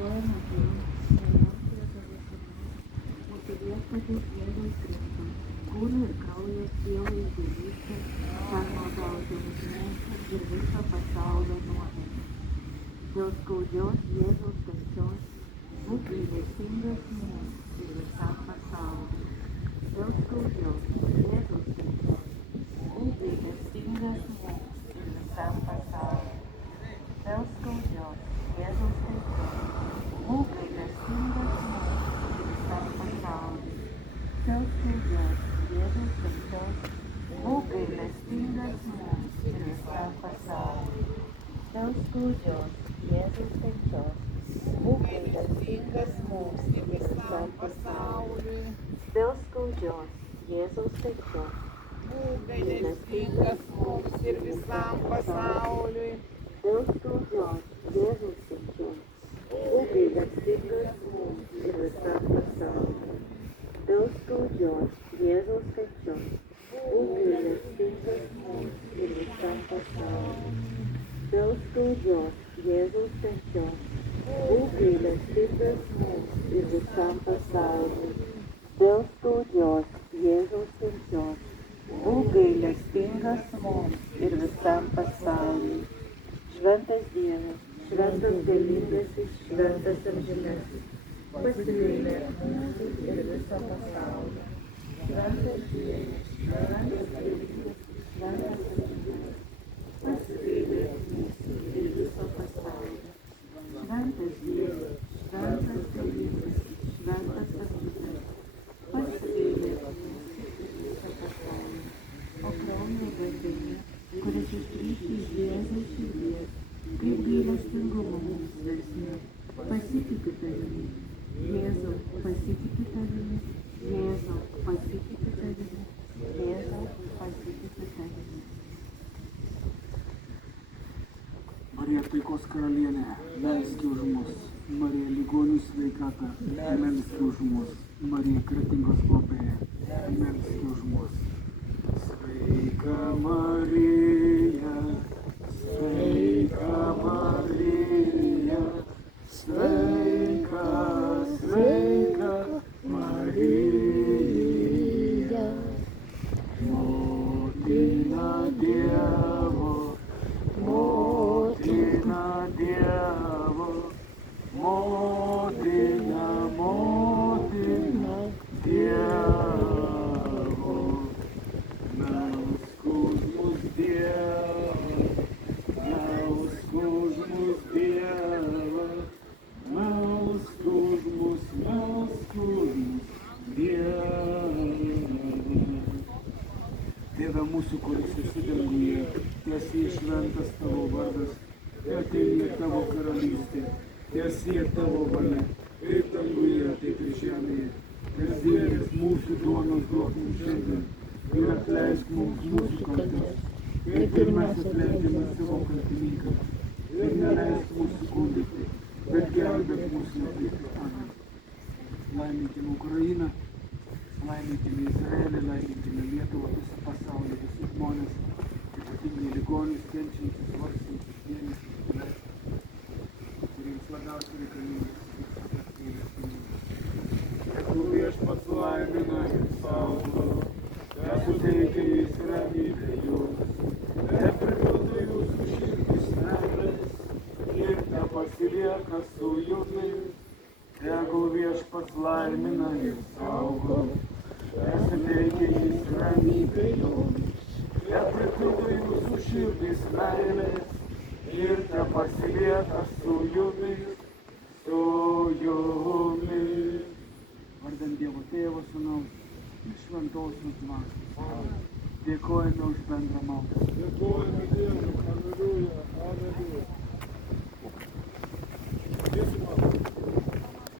dėkojame Tėvui, Sūnui ir Dvasiai, mūsų viešpaties Jėzaus Kristaus, kūno ir kraujo sielai dievystė, permaldauti už mus ir visą pasaulio nuodėmę. Dėl skaudžios Jėzaus kančios, būk gailestingas mums ir visam pasauliui. Dėl skaudžios Jėzaus kančios, būk gailestingas mums ir visam pasauliui. Dėl skaudžios Jėzaus kančios, būk gailestingas mums ir visam pasauliui. Dėl skaudžios Jėzaus kančios, būk gailestingas mums ir visam pasauliui. Dėl skaudžios Jėzaus kančios, būk gailestingas mums ir visam pasauliui. Dėl skaudžios Jėzaus kančios, būk gailestingas mums ir visam pasauliui. Dėl skaudžios Jėzaus kančios, būk gailestingas mums ir visam pasauliui. Dėl skaudžios Jėzaus kančios, būk gailestingas mums ir visam pasauliui. Dėl skaudžios Jėzaus kančios, būk gailestingas mums ir visam pasauliui. Dėl skaudžios Jėzaus kančios, būk gailestingas mums ir visam pasauliui. Šventas Dievas, šventas galingasis, šventas amžinasis, pasigailėk mūsų ir viso pasaulio. Šventas Dievas, šventas galingasis, šventas amžinasis, pasigailėk mūsų ir viso pasaulio. Šventas Dievas, šventas galingasis, šventas amžinasis, pasigailėk mūsų ir viso pasaulio. O kraujo vandeny, kuris ištrykšti iš Jėzaus širdies, kaip gailestingumo mums versmė, pasitikiu tavimi. Jėzau, pasitikiu tavimi. Jėzau, pasitikiu tavimi. Jėzau, pasitikiu tavimi. Marija taikos karalienė, melski už mus. Marija ligonių sveikata, melski už mus. Marija kretingos globėja, melski už mus. Sveika Marija, sveika Marija, sveika, sveika Marija, motina Dievo, motina Dievo, motina, motina Dievo, melsk už mus Dievą, melsk už mus Dievą, melsk už mus Dievą. Tėve mūsų, kuris esi danguje, tiesie šventas tavo vardas, ateina tavo karalystė, tiesie tavo valia, kaip danguje, taip ir žemėje. Kasdienės mūsų duonos duok mums šiandien ir atleisk mums mūsų kaltes, kaip ir mes atleidžiame savo kaltininkams. Ir neleisk mūsų gundyti, bet gelbėk mūsų nuo pikto. Amen. Laiminkime Ukrainą, laiminkime Izraelį, laiminkime Lietuvą, visą pasaulį, visus žmonės, ypatingai ligonius, kenčiančius, vargstančius, vienišus, kuriems labiausiai reikalingas. Tegu Viešpats laimina ir saugo, suteikia jais ramybę jums, nepripildo jūsų širdis meilės ir nepasilieka su jumis. Tegu Viešpats laimina ir saugo, suteikia jais ramybę jums, nepripildo jūsų širdis meilės ir nepasilieka su jumis. Vardant Dievo Tėvo, Sūnaus ir Šventosios Dvasios. Dėkojame už bendrą maldą. Dėkojame Dievui, halleluja, halleluja.